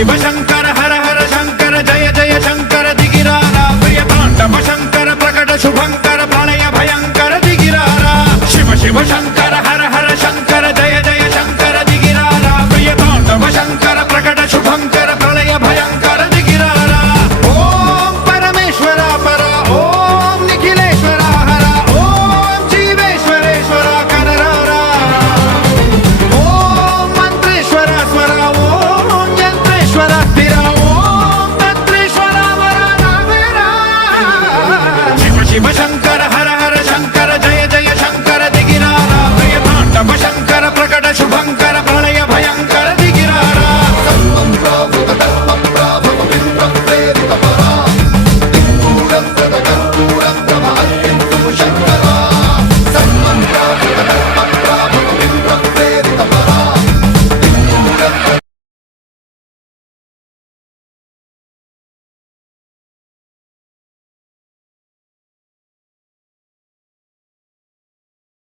शिव शंकर हर हर शंकर जय जय शंकर दिगिरारा प्रिय तांडव शंकर प्रकट शुभंकर प्रलय भयंकर दिगिरारा शिव शिव शंकर